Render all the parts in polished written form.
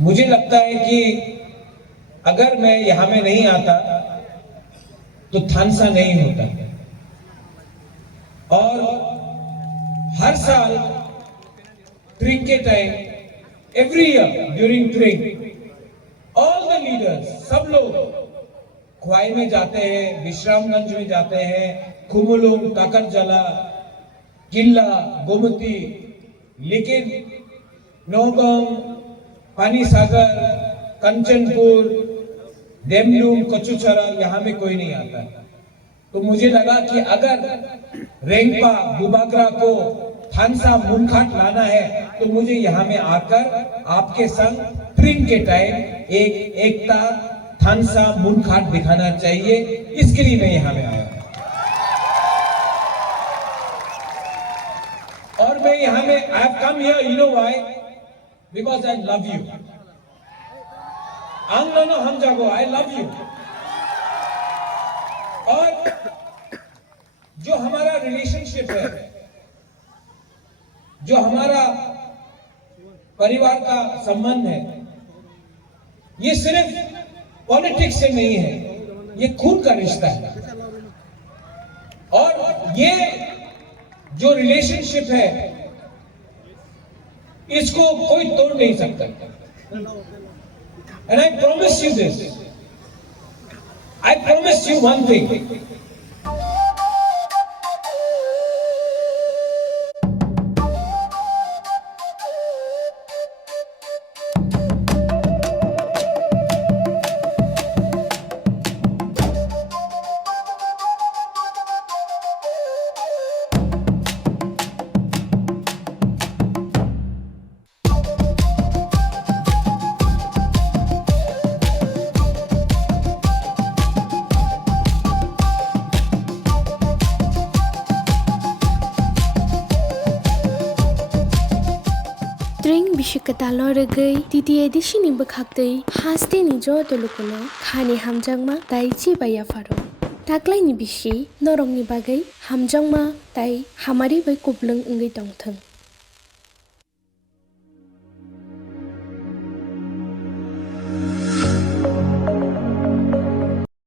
मुझे लगता है कि अगर मैं यहां में नहीं आता तो थानसा नहीं होता। और हर साल ट्रिंग के टाइम, एवरी ईयर ड्यूरिंग ट्रिंग, ऑल द लीडर्स, सब लोग ख्वाई में जाते हैं, विश्रामगंज में जाते हैं, खुमुलुंग, ताकरजला, किल्ला, गोमती, लेकिन नौगांव, पानी सागर, कंचनपुर, डेमलुंग, कचुचरा, यहां में कोई नहीं आता। तो मुझे लगा कि अगर रेंगपा बुबागरा को थानसा मुनखाट लाना है तो मुझे यहां में आकर आपके संग ट्रिंग के टाइम एक एकता थानसा मुनखाट दिखाना चाहिए। इसके लिए मैं यहां में आया और मैं यहां में I have come here, you know why? Because I love you. आंगनो हम जागो, आई लव यू। और जो हमारा रिलेशनशिप है, जो हमारा परिवार का संबंध है, ये सिर्फ पॉलिटिक्स से नहीं है, ये खून का रिश्ता है। और ये जो रिलेशनशिप है इसको कोई तोड़ नहीं सकता। And I promise you this. I promise you one thing. Treng bishikata loragay titi edition ni bakhaktay haste ni jo tolukuna khani hamjangma tai chi baya faro taklai ni bishi norong ni bagay hamjangma tai hamari bai kublung ngai tongthang।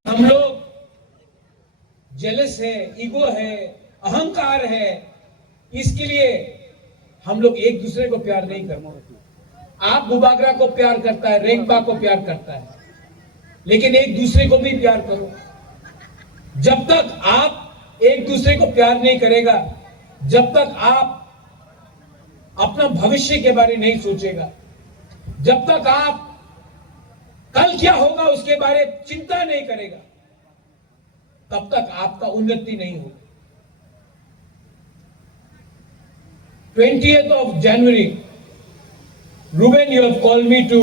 हम लोग jealous है, ego है, अहंकार है, इसके लिए हम लोग एक दूसरे को प्यार नहीं करते। आप बुबागरा को प्यार करता है, रेंगपा को प्यार करता है, लेकिन एक दूसरे को भी प्यार करो। जब तक आप एक दूसरे को प्यार नहीं करेगा, जब तक आप अपना भविष्य के बारे नहीं सोचेगा, जब तक आप कल क्या होगा उसके बारे चिंता नहीं करेगा, तब तक आपका उन्नति नहीं होगा। 20th of January, Ruben, you have called me to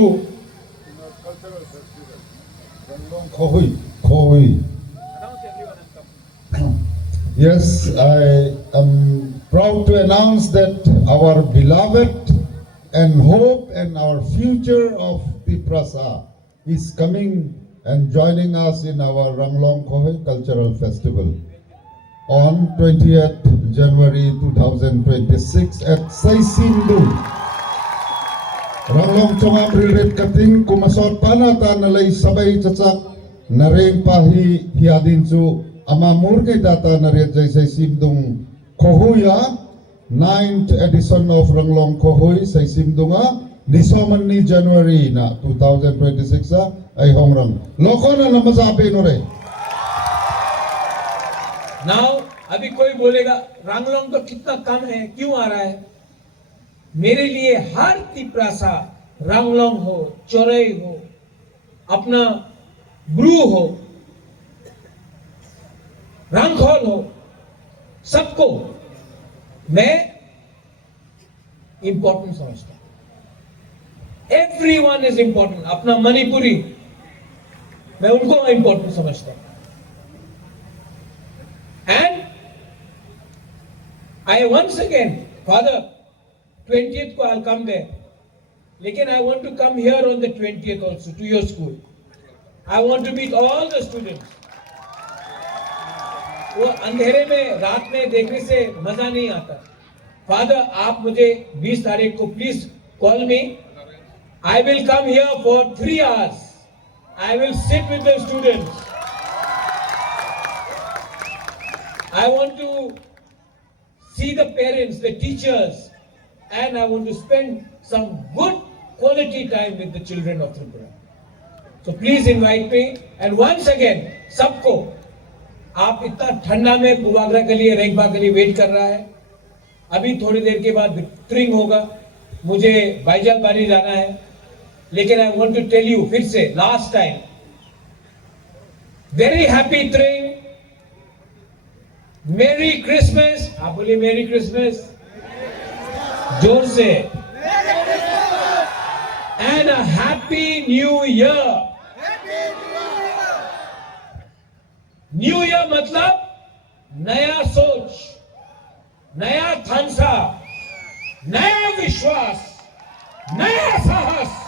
Khohui. Yes, I am proud to announce that our beloved and hope and our future of Tiprasa is coming and joining us in our Ranglong Khohui Cultural Festival on 20th January 2026 at Saisimdu. Ranglong Chongam Rilret Kating kumasot panata nalay sabay tsatsak nareng pahi hiadinsu amamur kay data naret jay Saisimdung Khohuya 9th edition of Ranglong Khohui Saisimdunga nisoman ni January na 2026 ay hongrang loko na namasabi no re। Now अभी कोई बोलेगा रांगलोंग तो कितना कम है, क्यों आ रहा है? मेरे लिए हर तिपरासा, रांगलोंग हो, चौरई हो, अपना ब्रू हो, रांगखोल हो, सबको मैं इंपॉर्टेंट समझता हूं। Everyone is important. अपना मणिपुरी मैं उनको इंपॉर्टेंट समझता हूं। And I once again, Father, 20th को I'll come there, लेकिन I want to come here on the 20th also to your school. I want to meet all the students. वो अंधेरे में रात में देखने से मजा नहीं आता। फादर, आप मुझे 20 तारीख को please call me I will come here for 3 hours. I will sit with the students. I want to see the parents, the teachers, and I want to spend some good quality time with the children of Tripura. So please invite me. And once again, सबको, आप इतना ठंडा में कुवागरा के लिए, रेगबा के लिए wait कर रहा है. अभी थोड़ी देर के बाद ट्रिंग होगा. मुझे बाईजालबाड़ी जाना है. लेकिन I want to tell you फिर से last time, very happy Tring. Merry Christmas. आप बोलिए Merry Christmas. जोर से. And a Happy New Year. New year मतलब नया सोच, नया थांसा, नया विश्वास, नया साहस.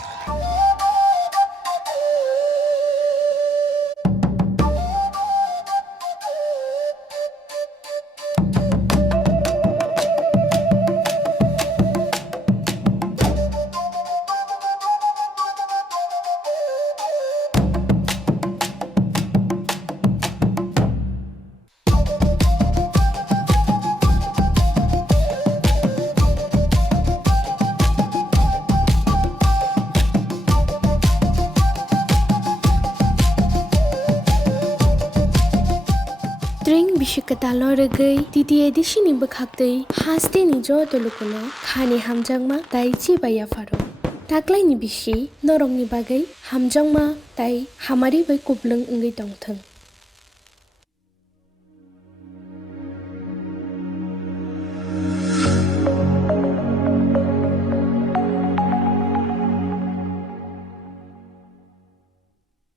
Tring bishikata loragay titi edishini bakhaktay haste ni jo tolukuna khani hamjangma tai chi baya faro. Taklay ni bishi norong ni bagay hamjangma tai hamari bai kublung ungai tongthang.